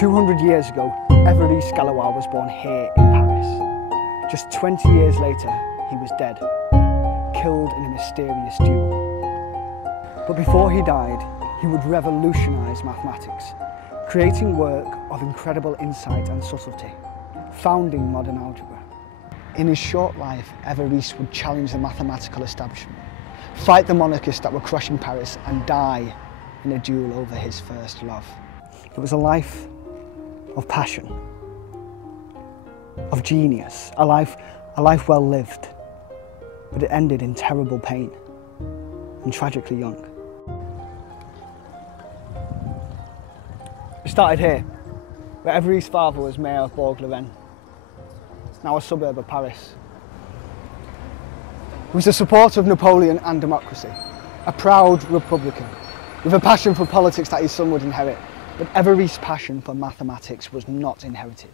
200 years ago, Evariste Galois was born here in Paris. Just 20 years later, he was dead, killed in a mysterious duel. But before he died, he would revolutionise mathematics, creating work of incredible insight and subtlety, founding modern algebra. In his short life, Evariste would challenge the mathematical establishment, fight the monarchists that were crushing Paris, and die in a duel over his first love. It was a life of passion, of genius, a life well lived, but it ended in terrible pain and tragically young. It started here, where Evariste's father was mayor of Bourg-la-Reine, now a suburb of Paris. He was a supporter of Napoleon and democracy, a proud Republican, with a passion for politics that his son would inherit. But Evariste's passion for mathematics was not inherited.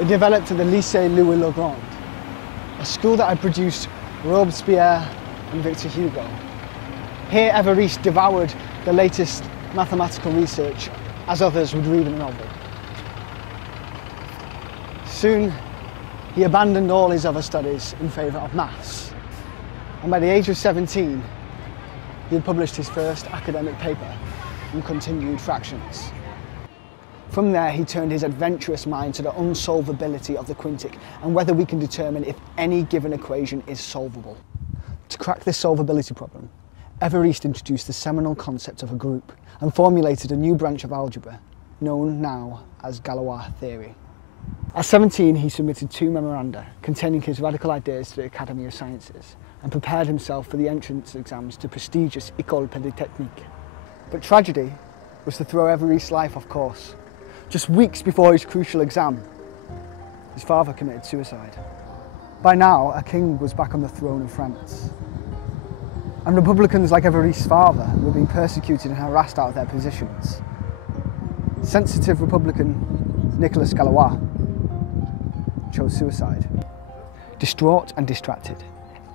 It developed at the Lycée Louis-le-Grand, a school that had produced Robespierre and Victor Hugo. Here, Evariste devoured the latest mathematical research, as others would read a novel. Soon, he abandoned all his other studies in favour of maths, and by the age of 17, he had published his first academic paper on continued fractions. From there, he turned his adventurous mind to the unsolvability of the quintic and whether we can determine if any given equation is solvable. To crack this solvability problem, Evariste introduced the seminal concept of a group and formulated a new branch of algebra, known now as Galois theory. At 17, he submitted 2 memoranda containing his radical ideas to the Academy of Sciences and prepared himself for the entrance exams to prestigious École Polytechnique. But tragedy was to throw Evariste's life off course. Just weeks before his crucial exam, his father committed suicide. By now, a king was back on the throne of France. And Republicans like Evariste's father were being persecuted and harassed out of their positions. Sensitive Republican Nicolas Galois chose suicide. Distraught and distracted,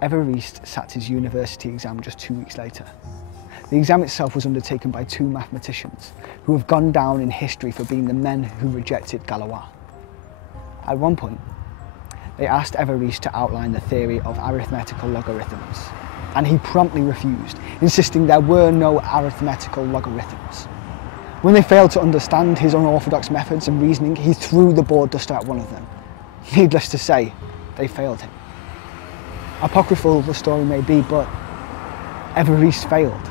Evariste sat his university exam just 2 weeks later. The exam itself was undertaken by 2 mathematicians who have gone down in history for being the men who rejected Galois. At one point, they asked Evariste to outline the theory of arithmetical logarithms, and he promptly refused, insisting there were no arithmetical logarithms. When they failed to understand his unorthodox methods and reasoning, he threw the board duster at one of them. Needless to say, they failed him. Apocryphal the story may be, but Evariste failed,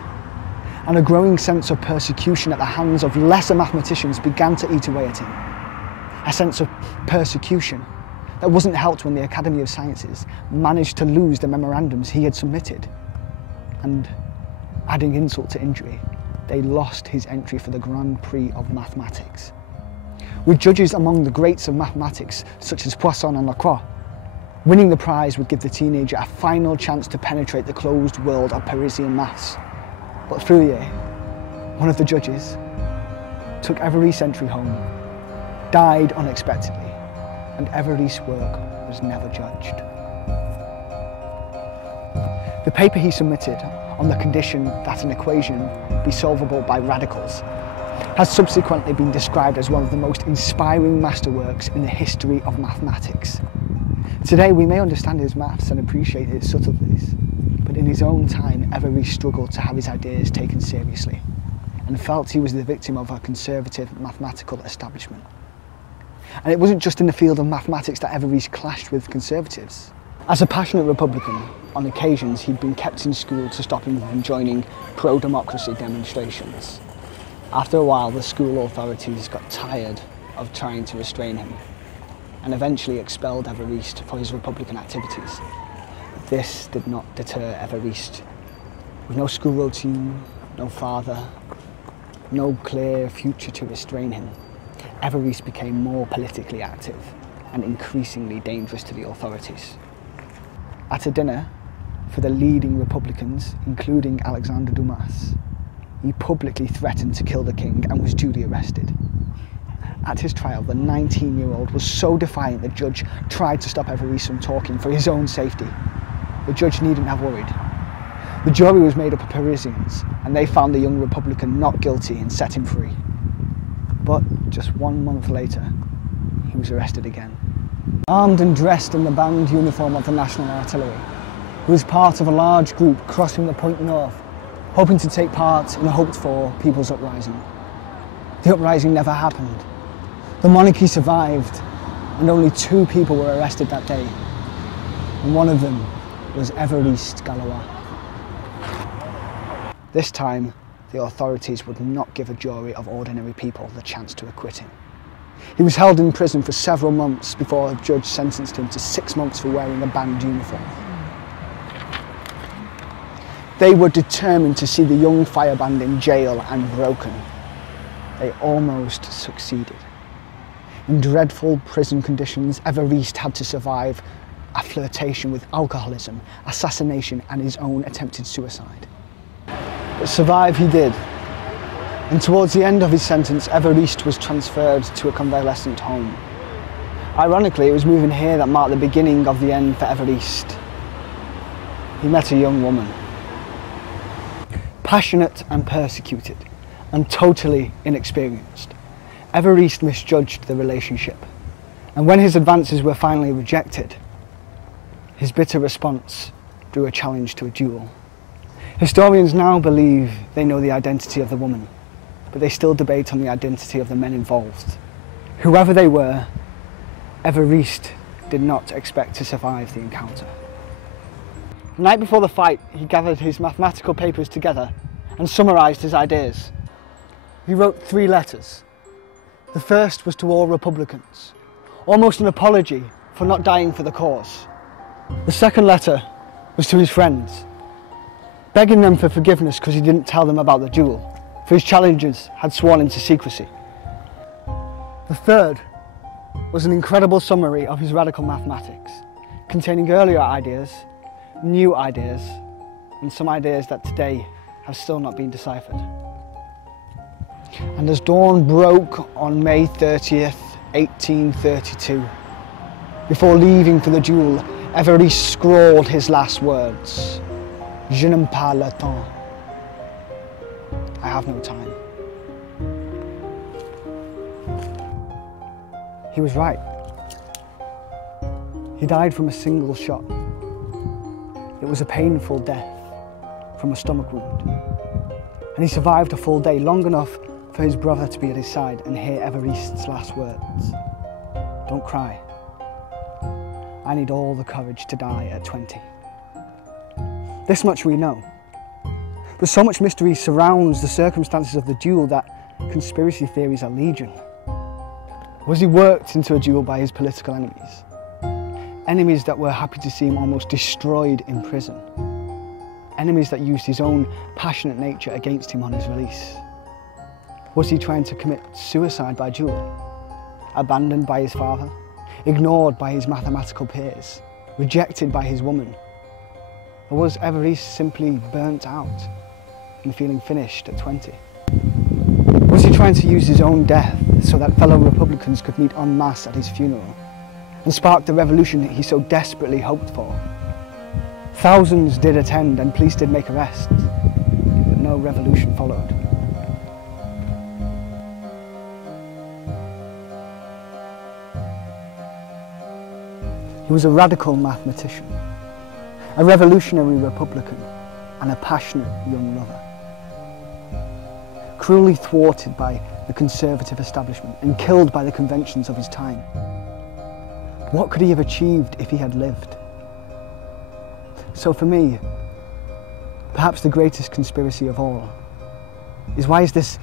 and a growing sense of persecution at the hands of lesser mathematicians began to eat away at him. A sense of persecution that wasn't helped when the Academy of Sciences managed to lose the memorandums he had submitted. And adding insult to injury, they lost his entry for the Grand Prix of Mathematics. With judges among the greats of mathematics, such as Poisson and Lacroix, winning the prize would give the teenager a final chance to penetrate the closed world of Parisian maths. But Fourier, one of the judges, took Evariste's entry home, died unexpectedly, and Evariste's work was never judged. The paper he submitted on the condition that an equation be solvable by radicals has subsequently been described as one of the most inspiring masterworks in the history of mathematics. Today we may understand his maths and appreciate its subtleties, but in his own time, Evariste struggled to have his ideas taken seriously and felt he was the victim of a conservative mathematical establishment. And it wasn't just in the field of mathematics that Evariste clashed with conservatives. As a passionate Republican, on occasions he'd been kept in school to stop him from joining pro-democracy demonstrations. After a while, the school authorities got tired of trying to restrain him and eventually expelled Evariste for his Republican activities. This did not deter Evariste. With no school routine, no father, no clear future to restrain him, Evariste became more politically active and increasingly dangerous to the authorities. At a dinner for the leading Republicans, including Alexandre Dumas, he publicly threatened to kill the king and was duly arrested. At his trial, the 19-year-old was so defiant the judge tried to stop Evariste from talking for his own safety. The judge needn't have worried. The jury was made up of Parisians, and they found the young Republican not guilty and set him free. But just 1 month later, he was arrested again. Armed and dressed in the band uniform of the National Artillery, he was part of a large group crossing the Point North, hoping to take part in a hoped-for people's uprising. The uprising never happened. The monarchy survived, and only 2 people were arrested that day. And one of them was Evariste Galois. This time, the authorities would not give a jury of ordinary people the chance to acquit him. He was held in prison for several months before a judge sentenced him to 6 months for wearing a band uniform. They were determined to see the young fireband in jail and broken. They almost succeeded. In dreadful prison conditions, Evariste had to survive a flirtation with alcoholism, assassination, and his own attempted suicide. But survive he did. And towards the end of his sentence, Evariste was transferred to a convalescent home. Ironically, it was moving here that marked the beginning of the end for Evariste. He met a young woman. Passionate and persecuted, and totally inexperienced, Evariste misjudged the relationship. And when his advances were finally rejected, his bitter response drew a challenge to a duel. Historians now believe they know the identity of the woman, but they still debate on the identity of the men involved. Whoever they were, Evariste did not expect to survive the encounter. The night before the fight, he gathered his mathematical papers together and summarised his ideas. He wrote 3 letters. The first was to all Republicans, almost an apology for not dying for the cause. The second letter was to his friends, begging them for forgiveness because he didn't tell them about the duel, for his challengers had sworn into secrecy. The third was an incredible summary of his radical mathematics, containing earlier ideas, new ideas, and some ideas that today have still not been deciphered. And as dawn broke on May 30th, 1832, before leaving for the duel, Evariste scrawled his last words: "Je n'aime pas le temps." I have no time. He was right. He died from a single shot. It was a painful death from a stomach wound. And he survived a full day, long enough for his brother to be at his side and hear Evariste's last words: "Don't cry. I need all the courage to die at 20. This much we know. But so much mystery surrounds the circumstances of the duel that conspiracy theories are legion. Was he worked into a duel by his political enemies? Enemies that were happy to see him almost destroyed in prison. Enemies that used his own passionate nature against him on his release. Was he trying to commit suicide by duel? Abandoned by his father? Ignored by his mathematical peers? Rejected by his woman? Or was Evariste simply burnt out and feeling finished at 20? Was he trying to use his own death so that fellow Republicans could meet en masse at his funeral and spark the revolution he so desperately hoped for? Thousands did attend and police did make arrests, but no revolution followed. He was a radical mathematician, a revolutionary Republican, and a passionate young lover. Cruelly thwarted by the conservative establishment and killed by the conventions of his time. What could he have achieved if he had lived? So for me, perhaps the greatest conspiracy of all is, why is this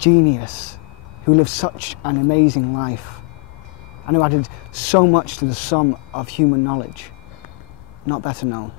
genius who lived such an amazing life and who added so much to the sum of human knowledge not better known?